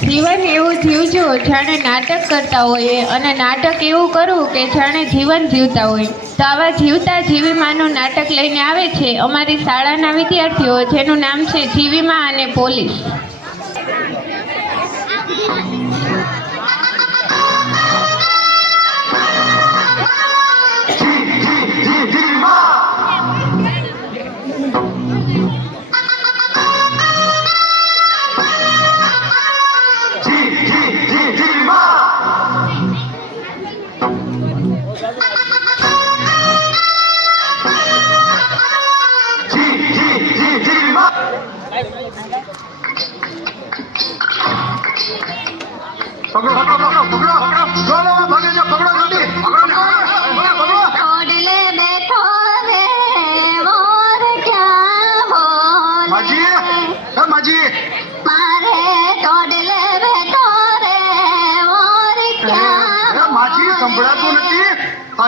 જીવન એવું જીવજો જાણે નાટક કરતા હોઈએ અને નાટક એવું કરવું કે જાણે જીવન જીવતા હોય. તો આવા જીવતા જીવીમાનું નાટક લઈને આવે છે અમારી શાળાના વિદ્યાર્થીઓ, જેનું નામ છે જીવીમા અને પોલીસ.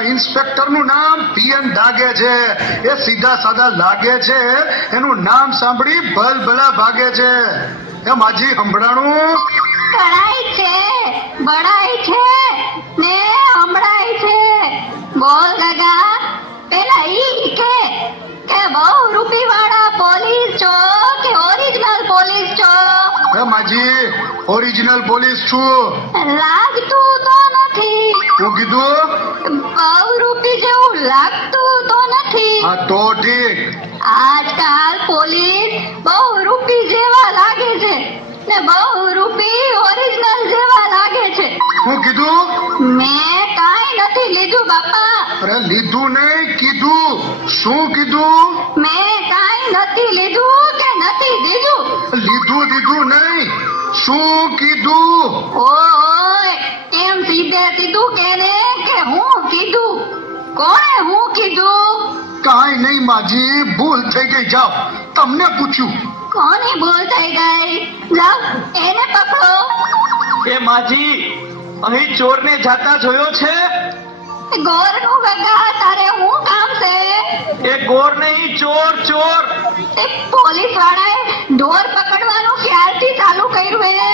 ઇન્સ્પેક્ટર નું નામ પીએન દાગે છે. એ સીધા સાદા લાગે છે, એનું નામ સાંભળી ભલભલા ભાગે છે. એ માજી સંભળાણું કડાઈ છે, બડાઈ છે ને હમણાઈ છે. બોલ ગગા, પેલા ઈ કે બહુ રૂપી વાળા પોલીસ છો કે ઓરિજિનલ પોલીસ છો? એ માજી ઓરિજિનલ પોલીસ છું. લાગતું તો નથી. શું કીધું? બહુ રૂપી જેવું લાગતું તો નથી. હા તો ઠીક. આજકાલ પોલીસ બહુ રૂપી જેવા લાગે છે ને બહુ રૂપી ઓરિજિનલ જેવા લાગે છે. શું કીધું? મેં કાંઈ નથી લીધું બાપા. અરે લીધું નહીં, કીધું. શું કીધું? મેં કાંઈ નથી લીધું કે નથી દીધું. લીધું દીધું નહીં, શું કીધું? ઓય, એમ સીધે સીધું કેને કે હું કીધું? કોણે હું કીધું? કાંઈ નહીં માજી, ભૂલ થઈ ગઈ. જાઓ, તમને પૂછ્યું. કોની ભૂલ થઈ ગઈ? જાઓ એને પકડો. એ માજી, અહીં ચોરને જાતા જોયો છે? ગોરનું ગગા, તારે હું કામ છે? એ ગોર નહીં, ચોર ચોર. એ પોલીસ વાળાએ ઢોર પકડવાનું ક્યારથી ચાલુ કર્યું હે?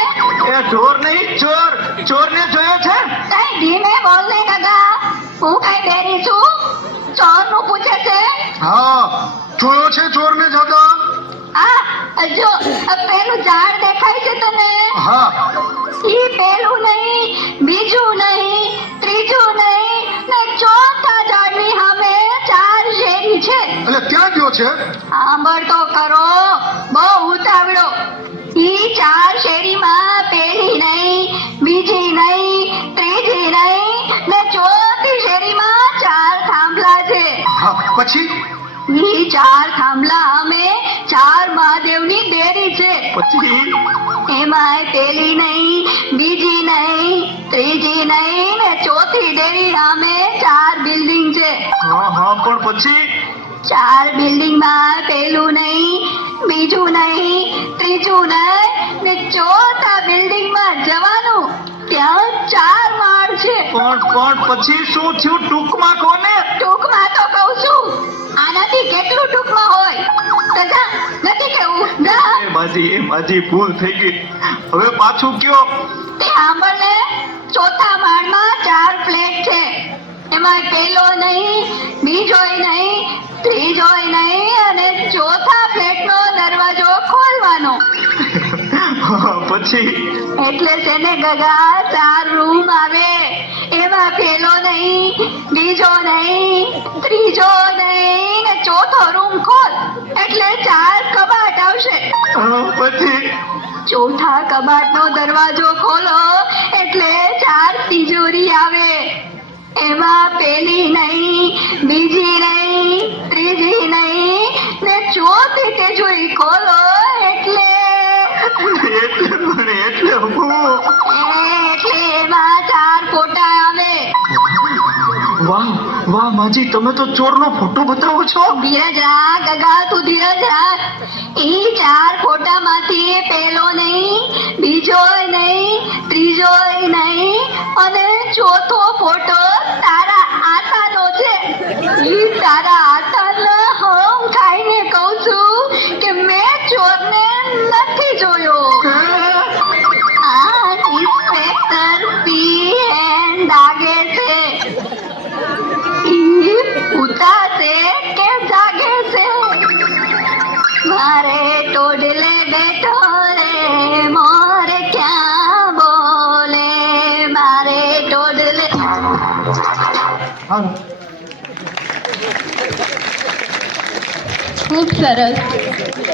એ ઢોર નહીં, ચોર. ચોરને જોયો છે? કઈ ધીમે બોલ ને ગગા, હું કઈ બેરી છું? ચોરનું પૂછે છે? હા, જોયો છે ચોરને જતા? આ જો પેલું ઝાડ દેખાય છે તને? હા. ઈ પેલું નહીં, બીજું નહીં, ત્રીજું નહીં ને ચોથા ઝાડની સામે 4 શેરી છે. એટલે ત્યાં ગયો છે? સાંભળ તો ખરો, બહુ ઉતાવળો. ઈ 4 શેરીમાં પેલી નહીં, બીજી નહીં, ત્રીજી નહીં ને ચોથી શેરીમાં 4 થાંભલા છે. હા, પછી? ઈ 4 થાંભલા અમે 4 મહાદેવની ડેરી છે. પછી એમાંય પેલી નહીં, બીજી નહીં, ત્રીજી નહીં ને ચોથી ડેરી સામે 4 બિલ્ડિંગ છે. હા હા, પણ પછી 4 બિલ્ડિંગમાં પેલું નહીં, બીજું નહીં, ત્રીજું નહીં ને ચોથા બિલ્ડિંગમાં જવાનું. ત્યાં 4 માળ છે. પણ પછી શું થયું? ટૂંકમાં કોને? ટૂંકમાં તો કહું છું, આનાથી કેટલું ટૂંકમાં હોય? તથા નથી કેવું? જા. એ માજી ભૂલ થઈ ગઈ. હવે પાછું કયો. તે સાંભળ ને, ચોથા માળમાં 4 ફ્લેટ છે. એમાં પેલો નહીં, બીજોય નહીં, ત્રીજોય નહીં અને ચોથા ફ્લેટનો દરવાજો ખોલવાનો. પછી એટલે છે ને ગગા, 4 રૂમ આવે. એમાં પેલો નહીં, બીજો નહીં, ત્રીજો નહીં ને ચોથો રૂમ ખોલ એટલે 4 કબાટ આવશે. પછી ચોથા કબાટનો દરવાજો ખોલો એટલે 4 તિજોરી આવે. એમાં પેલી નહીં, બીજી નહીં, ત્રીજી નહીં ને ચોથી તિજોરી ખોલો એટલે એમાં 4 ફોટા આવે. વાહ વાહ માજી, તમે તો ચોરનો ફોટો બતાવો છો. ધીરજ રાખ ગગા, તું ધીરજ રાખ. ઈ 4 ફોટામાંથી પેલો નહીં, બીજોય નહીં, ત્રીજોય નહીં અને ચોથો ફોટો તારા આતાનો છે. ઈ તારા આતાના હમ ખાઈને કહું છું કે મેં ચોરને નથી જોયો. હા, હાલો. ખૂબ સરસ.